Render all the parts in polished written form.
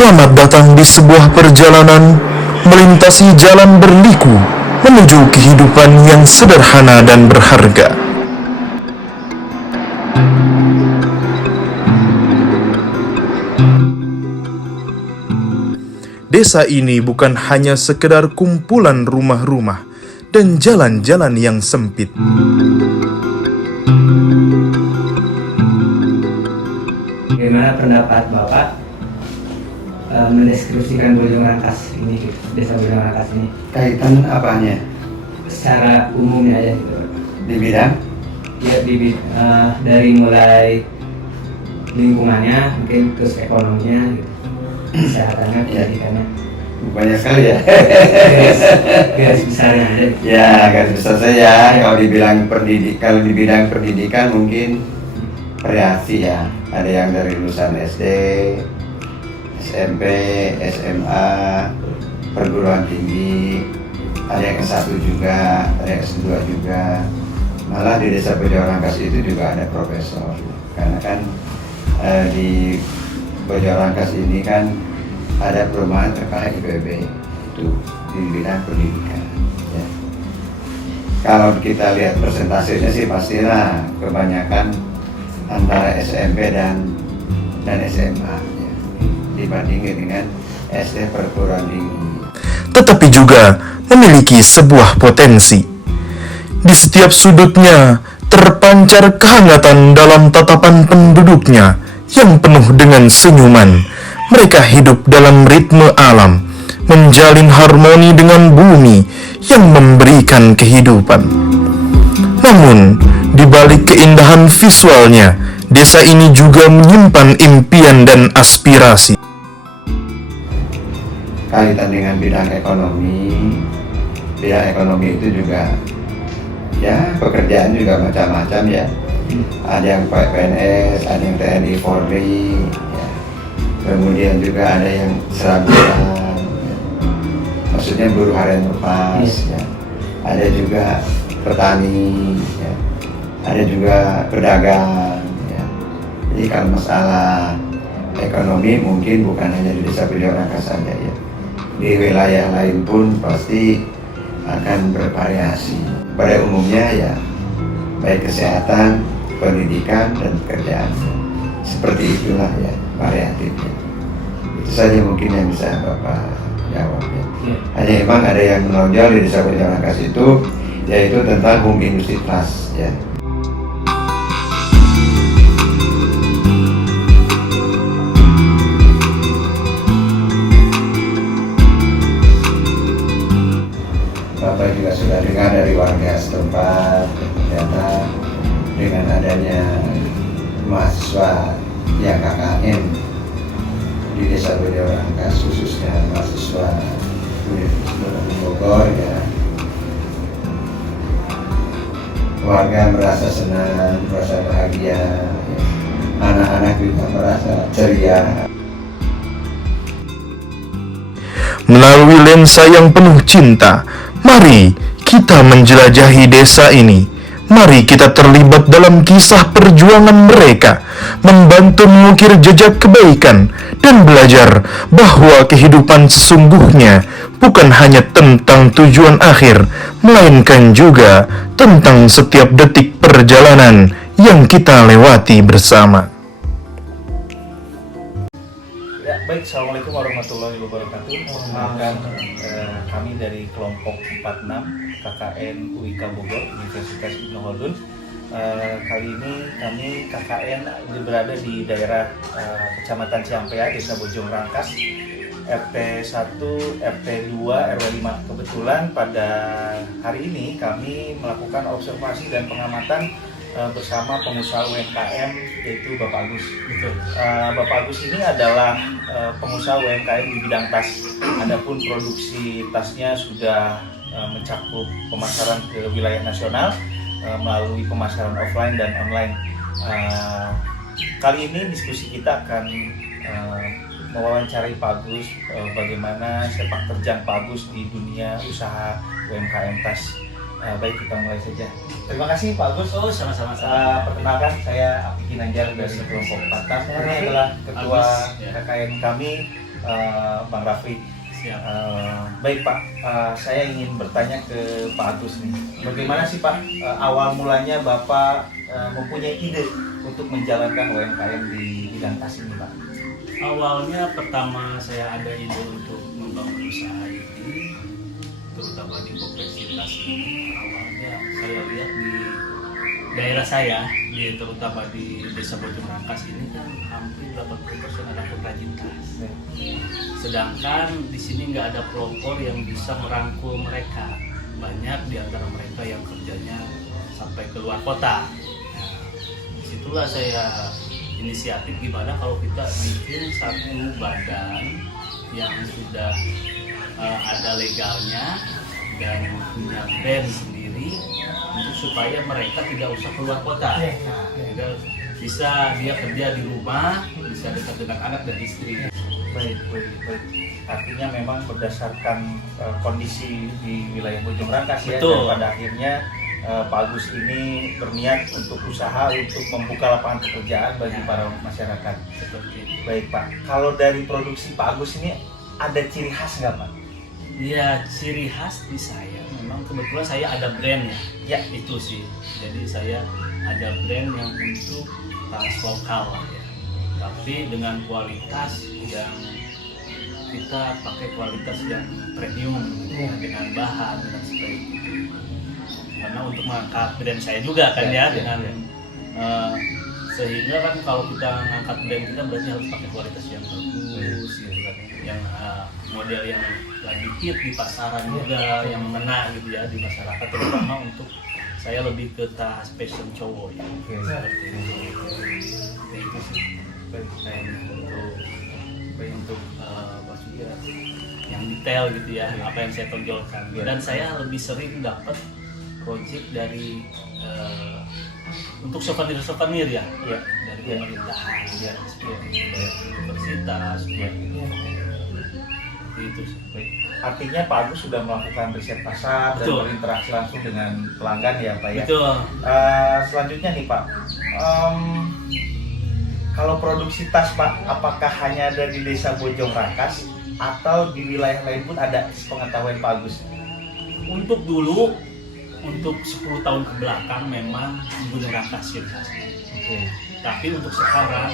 Selamat datang di sebuah perjalanan melintasi jalan berliku menuju kehidupan yang sederhana dan berharga. Desa ini bukan hanya sekedar kumpulan rumah-rumah dan jalan-jalan yang sempit. Bagaimana pendapat Bapak mendeskripsikan Bojong Rangkas ini, desa Bojong Rangkas ini? Kaitan apanya? Secara umumnya aja gitu. Di bidang? Ya, dari mulai lingkungannya, mungkin terus ekonominya, gitu. Kesehatannya, pendidikannya. Banyak sekali ya. Garis besarnya aja. Ya, garis besar saya kalau di bidang pendidikan mungkin variasi ya. Ada yang dari lulusan SD, SMP, SMA, perguruan tinggi, ada yang S1 juga, ada yang S2 juga. Malah di desa Bojong Rangkas itu juga ada profesor. Karena kan di Bojong Rangkas ini kan ada perumahan terkait IPB itu di bidang pendidikan. Ya. Kalau kita lihat persentasenya sih pastilah kebanyakan antara SMP dan SMA ya, dibandingin dengan SD perguruan tinggi. Tetapi juga memiliki sebuah potensi. Di setiap sudutnya terpancar kehangatan dalam tatapan penduduknya yang penuh dengan senyuman. Mereka hidup dalam ritme alam, menjalin harmoni dengan bumi yang memberikan kehidupan. Namun, di balik keindahan visualnya, desa ini juga menyimpan impian dan aspirasi. Kaitan dengan bidang ekonomi itu juga ya pekerjaan juga macam-macam ya. Ada yang PNS, ada yang TNI Polri ya. Kemudian juga ada yang serabutan ya. Maksudnya buruh harian lepas ya. Ada juga petani ya. Ada juga pedagang ya. Jadi kalau masalah ekonomi mungkin bukan hanya di desa Bojong Rangkas saja ya. Di wilayah lain pun pasti akan bervariasi. Pada umumnya ya baik kesehatan, pendidikan, dan pekerjaan. Seperti itulah ya variatifnya. Itu saja mungkin yang bisa Bapak jawab ya. Hanya memang ada yang menonjol di desa Bojong Rangkas itu, yaitu tentang home industry plus ya. Bapak juga sudah dengar dari warga setempat, ternyata dengan adanya mahasiswa yang KKN di desa Bojong Rangkas, khususnya mahasiswa Universitas Bogor ya, warga merasa senang, merasa bahagia, ya. Anak-anak juga merasa ceria. Melalui lensa yang penuh cinta, mari kita menjelajahi desa ini. Mari kita terlibat dalam kisah perjuangan mereka, membantu mengukir jejak kebaikan, dan belajar bahwa kehidupan sesungguhnya bukan hanya tentang tujuan akhir, melainkan juga tentang setiap detik perjalanan yang kita lewati bersama. Ya, baik, Assalamualaikum warahmatullahi wabarakatuh. Perkenalkan, kami dari kelompok 46 KKN UIK Bogor, Universitas Ibnu Khaldun. Kali ini kami KKN berada di daerah Kecamatan Ciampea, Desa Bojong Rangkas, RT 1, RT 2, RW 5. Kebetulan pada hari ini kami melakukan observasi dan pengamatan bersama pengusaha UMKM, yaitu Bapak Agus. Bapak Agus ini adalah pengusaha UMKM di bidang tas. Adapun produksi tasnya sudah mencakup pemasaran ke wilayah nasional melalui pemasaran offline dan online. Kali ini diskusi kita akan mewawancarai Pak Agus, bagaimana sepak terjang Pak Agus di dunia usaha UMKM tas. Baik, kita mulai saja. Terima kasih Pak Agus. Sama-sama. Perkenalkan, saya Apiki Nanjar dari kelompok 4. Ini adalah ketua KKN kami Bang Rafli. Siap. Baik Pak, saya ingin bertanya ke Pak Agus nih. Bagaimana sih Pak awal mulanya Bapak mempunyai ide untuk menjalankan UMKM di bidang tas ini Pak? Awalnya pertama saya ada ide untuk membangun usaha ini, terutama di profesi tas ini. Awalnya saya lihat di daerah saya, terutama di Desa Bojong Rangkas ini kan hampir 80% ada pengrajin tas. Sedangkan di sini nggak ada pelopor yang bisa merangkul mereka. Banyak di antara mereka yang kerjanya sampai keluar kota. Nah, disitulah saya inisiatif gimana kalau kita bikin satu badan yang sudah ada legalnya dan punya brand sendiri untuk supaya mereka tidak usah keluar kota. Nah, bisa dia kerja di rumah, bisa dekat dengan anak dan istri. Baik. Artinya memang berdasarkan kondisi di wilayah Bojong Rangkas ya, Betul. dan pada akhirnya Pak Agus ini berniat untuk usaha untuk membuka lapangan pekerjaan bagi para masyarakat. Seperti itu. Baik Pak, kalau dari produksi Pak Agus ini ada ciri khas nggak Pak? Ya, ciri khas di saya memang kebetulan saya ada brand ya. Ya. Itu sih. Jadi saya ada brand yang untuk tas lokal ya. Tapi dengan kualitas yang kita pakai kualitas yang premium ya, dengan bahan dan seperti itu. Karena untuk mengangkat brand saya juga kan ya, dengan sehingga kan kalau kita ngangkat brand kita berarti harus pakai kualitas yang bagus gitu kan. Yang model yang lagi hit di pasaran juga, yang mengena gitu ya di masyarakat, terutama untuk saya lebih ke tas fashion cowok ya. Seperti itu. Ya, itu sih. Kayak untuk maksudnya yang detail gitu ya, apa yang saya tonjolkan. Dan saya lebih sering dapat project dari untuk souvenir ya, dari pemerintahan, seperti universitas, itu sih. Artinya Pak Agus sudah melakukan riset pasar dan Betul. berinteraksi langsung dengan pelanggan ya Pak ya. Betul. Selanjutnya nih Pak, kalau produksi tas Pak, apakah hanya ada di Desa Bojong Rangkas atau di wilayah lain pun ada pengetahuan Pak Agus? Untuk dulu, untuk 10 tahun ke belakang memang Bojong Rangkas ciri khasnya. Tapi untuk sekarang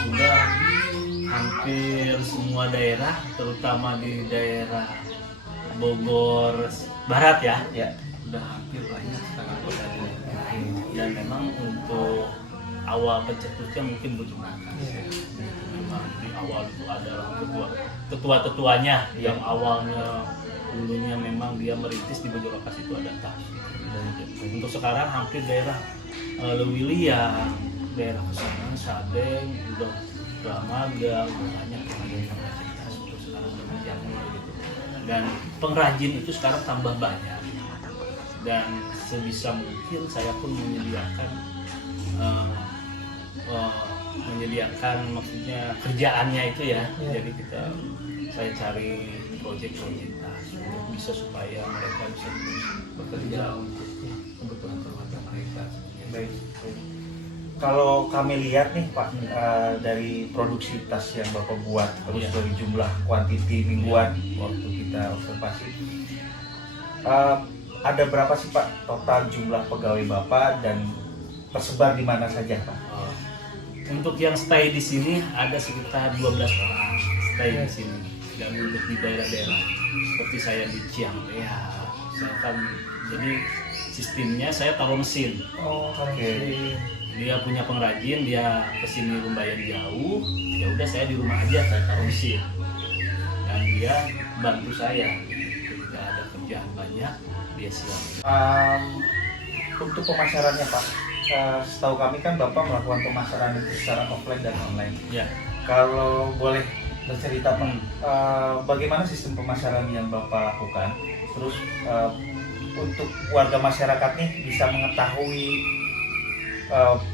sudah hampir semua daerah, terutama di daerah Bogor Barat ya, sudah hampir banyak sekarang produknya. Dan memang untuk awal pencetusnya mungkin Bojong Rangkas. Memang di awal itu adalah ketua-ketuanya yang awalnya dulunya memang dia merintis di Bojong Rangkas itu ada tas. Untuk sekarang hampir daerah Lewilia, daerah Pesanan, Sadeng, udah Dramaga, udah banyak yang tas untuk sekarang berjalan gitu. Dan pengrajin itu sekarang tambah banyak. Dan sebisa mungkin saya pun menyediakan maksudnya kerjaannya itu ya. Jadi saya cari proyek-proyek tas untuk bisa supaya mereka bisa bekerja untuk kebutuhan keluarga mereka. Baik. Kalau kami lihat nih Pak, dari produksi tas yang Bapak buat, terus dari jumlah kuantiti mingguan waktu kita observasi, ada berapa sih Pak total jumlah pegawai Bapak dan tersebar di mana saja Pak? Untuk yang stay di sini ada sekitar 12 orang stay di sini. Dan untuk di daerah-daerah seperti saya di Ciampea, saya kan jadi sistemnya saya taruh mesin. Dia punya pengrajin, dia kesini lumayan jauh, ya udah saya di rumah aja saya taruh mesin. Dan dia bantu saya ketika ada kerjaan banyak, dia siap. Untuk pemasarannya Pak, setahu kami kan Bapak melakukan pemasaran itu secara offline dan online. Ya. Kalau boleh bercerita Pak, bagaimana sistem pemasaran yang Bapak lakukan? Terus untuk warga masyarakat nih bisa mengetahui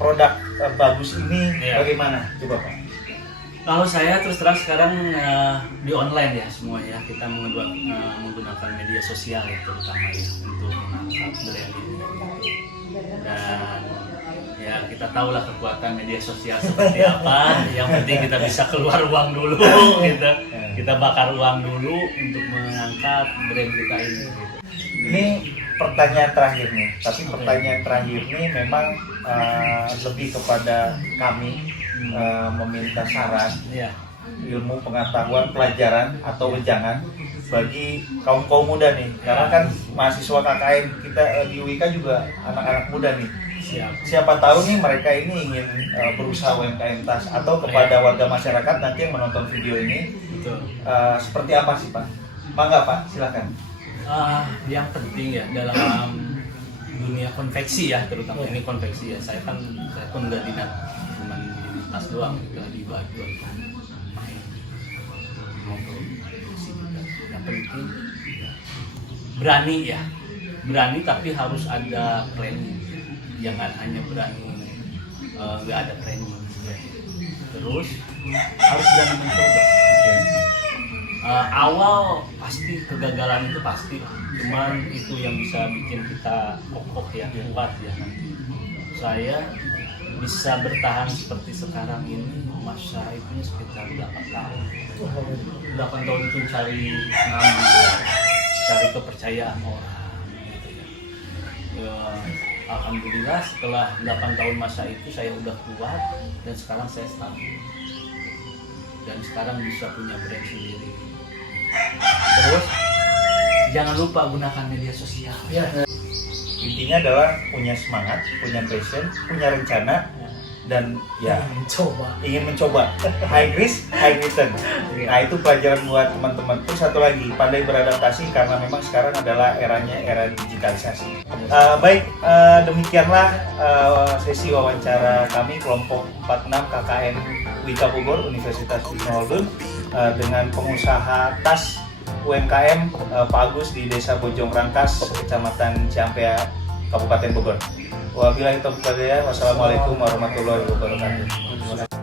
produk bagus ini bagaimana? Coba Pak. Kalau saya terus terang sekarang di online ya semua ya, kita menggunakan media sosial ya terutama ya untuk mengangkat brand ini. Dan ya kita tahulah kekuatan media sosial seperti apa. Yang penting kita bisa keluar uang dulu gitu. kita bakar uang dulu untuk mengangkat brand kita ini. Ini pertanyaan terakhir nih, tapi pertanyaan terakhir ini memang lebih kepada kami meminta saran, Iya. ilmu pengetahuan, pelajaran atau wejangan bagi kaum muda nih, karena kan mahasiswa KKN kita di UIK juga anak-anak muda nih. Siap. Siapa tahu nih mereka ini ingin berusaha UMKM tas, atau kepada warga masyarakat nanti yang menonton video ini, Betul. seperti apa sih Pak? Mangga Pak, silakan. Yang penting ya dalam dunia konveksi ya, terutama ini konveksi ya, saya pun nggak di cuma di tas doang, juga di baju itu main produksi juga. Yang penting berani tapi harus ada planning, jangan hanya berani nggak ada planning. Terus harus berani mencoba. Awal pasti kegagalan itu pasti, cuman itu yang bisa bikin kita kokoh ya, kuat ya nanti. Saya bisa bertahan seperti sekarang ini, masa itu sekitar 8 tahun. 8 tahun itu cari kepercayaan orang gitu ya. Alhamdulillah setelah 8 tahun masa itu saya udah kuat dan sekarang saya stabil. Dan sekarang bisa punya brand sendiri. Terus jangan lupa gunakan media sosial. Ya. Intinya adalah punya semangat, punya passion, punya rencana, dan ya ingin mencoba. High risk, high return. Nah itu pelajaran buat teman-teman. Terus satu lagi, pandai beradaptasi karena memang sekarang adalah era digitalisasi. Baik, demikianlah sesi wawancara kami kelompok 46 KKN UIK Bogor Universitas Ibnu Khaldun dengan pengusaha tas UMKM Pak Agus di Desa Bojong Rangkas, Kecamatan Ciampea, Kabupaten Bogor. Wabillahi taufiq wal hidayah. Wassalamualaikum warahmatullahi wabarakatuh.